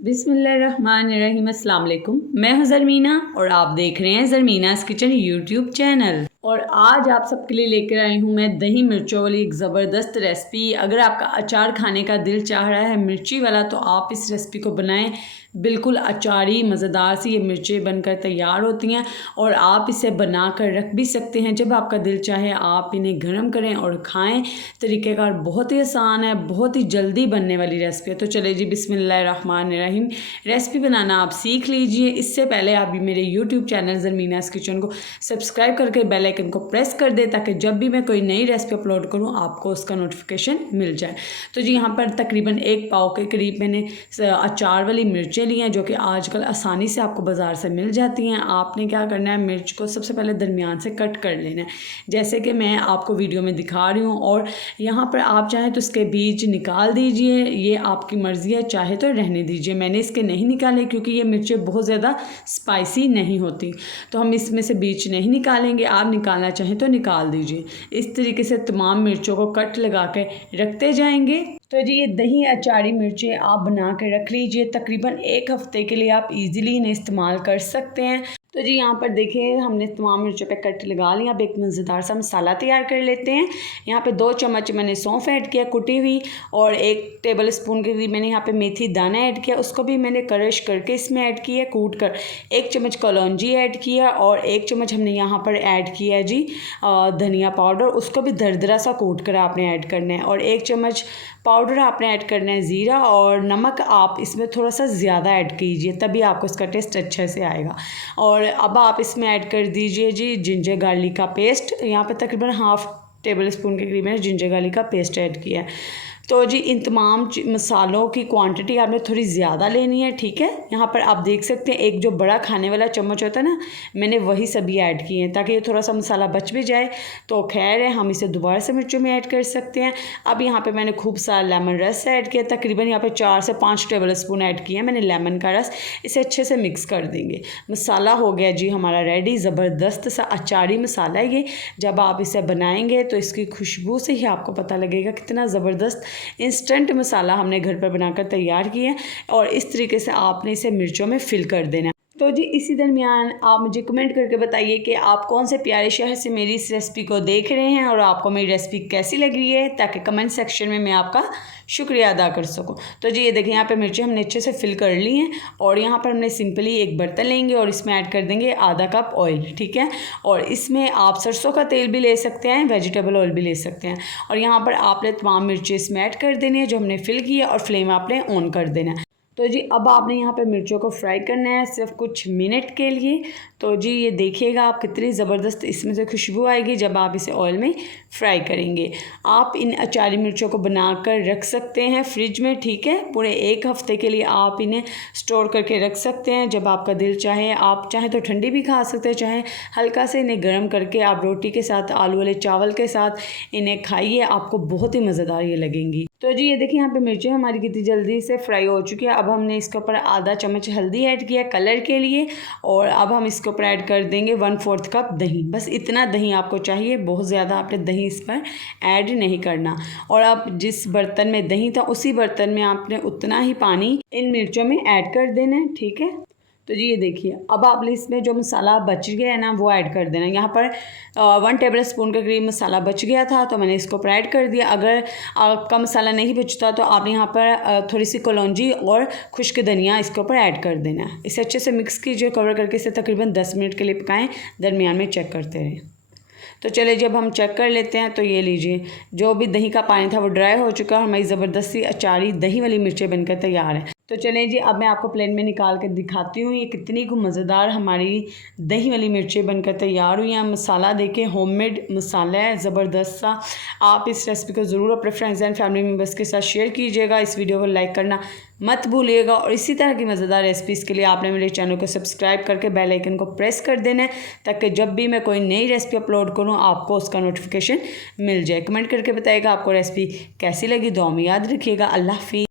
बिस्मिल्लाहिर्रहमानिर्रहीम। अस्सलाम वालेकुम। मैं हूं ज़रमीना और आप देख रहे हैं ज़रमीनास किचन यूट्यूब चैनल। और आज आप सबके लिए लेकर आई हूं मैं दही मिर्चों वाली एक ज़बरदस्त रेसिपी। अगर आपका अचार खाने का दिल चाह रहा है मिर्ची वाला तो आप इस रेसिपी को बनाएं। बिल्कुल अचारी मज़ेदार सी ये मिर्चें बनकर तैयार होती हैं और आप इसे बना कर रख भी सकते हैं। जब आपका दिल चाहे आप इन्हें गर्म करें और खाएं। तरीक़ेकार बहुत ही आसान है, बहुत ही जल्दी बनने वाली रेसिपी है। तो चले जी बिस्मिल्लाहिर्रहमानिर्रहीम रेसिपी बनाना आप सीख लीजिए। इससे पहले आप भी मेरे यूट्यूब चैनल ज़रमीनास किचन को सब्सक्राइब करके बेल आइकन को प्रेस कर दे ताकि जब भी मैं कोई नई रेसिपी अपलोड करूँ आपको उसका नोटिफिकेशन मिल जाए। तो जी यहाँ पर तकरीबन 1 पाव के करीब मैंने अचार वाली मिर्चें ली हैं जो कि आजकल आसानी से आपको बाज़ार से मिल जाती हैं। आपने क्या करना है, मिर्च को सबसे पहले दरमियान से कट कर लेना है जैसे कि मैं आपको वीडियो में दिखा रही हूँ। और यहाँ पर आप चाहें तो इसके बीज निकाल दीजिए, ये आपकी मर्ज़ी है, चाहे तो रहने दीजिए। मैंने इसके नहीं निकाले क्योंकि ये मिर्चें बहुत ज़्यादा स्पाइसी नहीं होती, तो हम इसमें से बीज नहीं निकालेंगे। आप निकालना चाहें तो निकाल दीजिए। इस तरीके से तमाम मिर्चों को कट लगा के रखते जाएंगे। तो जी ये दही अचारी मिर्चें आप बना के रख लीजिए। तकरीबन 1 हफ़्ते के लिए आप इजीली इन्हें इस्तेमाल कर सकते हैं। तो जी यहाँ पर देखिए हमने तमाम मिर्चों पे कट लगा लिया। अब एक मज़ेदार सा मसाला तैयार कर लेते हैं। यहाँ पे 2 चम्मच मैंने सौंफ ऐड किया कुटी हुई, और 1 टेबल स्पून के करीब मैंने यहाँ पे मेथी दाना ऐड किया, उसको भी मैंने क्रश करके इसमें ऐड किया कूट कर। 1 चम्मच कलौंजी ऐड किया और 1 चम्मच हमने यहाँ पर ऐड किया है जी धनिया पाउडर, उसको भी दरदरा सा कूट कर आपने ऐड करना है। और 1 चम्मच पाउडर आपने ऐड करना है ज़ीरा, और नमक आप इसमें थोड़ा सा ज़्यादा ऐड कीजिए तभी आपको इसका टेस्ट अच्छे से आएगा। और अब आप इसमें ऐड कर दीजिए जी जिंजर गार्लिक का पेस्ट। यहाँ पे तकरीबन ½ टेबल स्पून के करीब मैंने जिंजर गार्लिक का पेस्ट ऐड किया है। तो जी इन तमाम मसालों की क्वांटिटी आपने थोड़ी ज़्यादा लेनी है, ठीक है। यहाँ पर आप देख सकते हैं एक जो बड़ा खाने वाला चम्मच होता है ना, मैंने वही सभी ऐड किए हैं ताकि ये थोड़ा सा मसाला बच भी जाए। तो खैर है, हम इसे दोबारा से मिर्चों में ऐड कर सकते हैं। अब यहाँ पे मैंने खूब सारा लेमन रस ऐड किया, तकरीबन यहाँ पे 4 से 5 टेबल स्पून ऐड किया मैंने लेमन का रस। इसे अच्छे से मिक्स कर देंगे। मसाला हो गया जी हमारा रेडी। ज़बरदस्त सा अचारी मसाला है ये। जब आप इसे बनाएंगे तो इसकी खुशबू से ही आपको पता लगेगा कितना ज़बरदस्त इंस्टेंट मसाला हमने घर पर बनाकर तैयार किया है। और इस तरीके से आपने इसे मिर्चों में फिल कर देना है। तो जी इसी दरमियान आप मुझे कमेंट करके बताइए कि आप कौन से प्यारे शहर से मेरी इस रेसिपी को देख रहे हैं और आपको मेरी रेसिपी कैसी लग रही है, ताकि कमेंट सेक्शन में मैं आपका शुक्रिया अदा कर सकूं। तो जी ये देखें यहाँ पे मिर्चें हमने अच्छे से फिल कर ली हैं। और यहाँ पर हमने सिंपली एक बर्तन लेंगे और इसमें ऐड कर देंगे आधा कप ऑयल, ठीक है। और इसमें आप सरसों का तेल भी ले सकते हैं, वेजिटेबल ऑयल भी ले सकते हैं। और यहाँ पर आपने तमाम मिर्चें इसमें ऐड कर देनी है जो हमने फिल की है, और फ्लेम आपने ऑन कर देना है। तो जी अब आपने यहाँ पे मिर्चों को फ्राई करना है सिर्फ कुछ मिनट के लिए। तो जी ये देखिएगा आप कितनी ज़बरदस्त इसमें से खुशबू आएगी जब आप इसे ऑयल में फ्राई करेंगे। आप इन अचारी मिर्चों को बनाकर रख सकते हैं फ्रिज में, ठीक है। पूरे 1 हफ़्ते के लिए आप इन्हें स्टोर करके रख सकते हैं। जब आपका दिल चाहे, आप चाहे तो ठंडी भी खा सकते हैं, चाहे हल्का से इन्हें गर्म करके आप रोटी के साथ, आलू वाले चावल के साथ इन्हें खाइए, आपको बहुत ही मज़ेदार ये लगेंगी। तो जी ये देखिए यहाँ पे मिर्चें हमारी कितनी जल्दी से फ्राई हो चुकी है। अब हमने इसके ऊपर आधा चम्मच हल्दी ऐड किया कलर के लिए, और अब हम इसके ऊपर ऐड कर देंगे 1/4 कप दही। बस इतना दही आपको चाहिए, बहुत ज़्यादा आपने दही इस पर ऐड नहीं करना। और अब जिस बर्तन में दही था उसी बर्तन में आपने उतना ही पानी इन मिर्चों में ऐड कर देना है, ठीक है। तो जी ये देखिए अब आप इसमें जो मसाला बच गया है ना वो ऐड कर देना। यहाँ पर 1 टेबल स्पून के करीब मसाला बच गया था तो मैंने इसको ऐड कर दिया। अगर आपका मसाला नहीं बचता तो आपने यहाँ पर थोड़ी सी कलौंजी और खुश्क धनिया इसके ऊपर ऐड कर देना है। इसे अच्छे से मिक्स कीजिए, कवर करके इसे तकरीबन 10 मिनट के लिए पकाएं, दरमियान में चेक करते रहें। तो चलिए जब हम चेक कर लेते हैं तो ये लीजिए जो भी दही का पानी था वो ड्राई हो चुका है। हमारी ज़बरदस्ती अचारी दही वाली मिर्चें बनकर तैयार है। तो चलें जी अब मैं आपको प्लेन में निकाल कर दिखाती हूँ ये कितनी मज़ेदार हमारी दही वाली मिर्चें बनकर तैयार हुई हैं। मसाला देखें, होममेड मसाला है ज़बरदस्त सा। आप इस रेसिपी को ज़रूर अपने फ्रेंड्स एंड फैमिली मेम्बर्स के साथ शेयर कीजिएगा। इस वीडियो को लाइक करना मत भूलिएगा। और इसी तरह की मज़ेदार रेसिपीज़ के लिए आपने मेरे चैनल को सब्सक्राइब करके बेल आइकन को प्रेस कर देना है ताकि जब भी मैं कोई नई रेसिपी अपलोड करूँ आपको उसका नोटिफिकेशन मिल जाए। कमेंट करके बताइएगा आपको रेसिपी कैसी लगी। दुआ में याद रखिएगा। अल्लाह हाफ़िज़।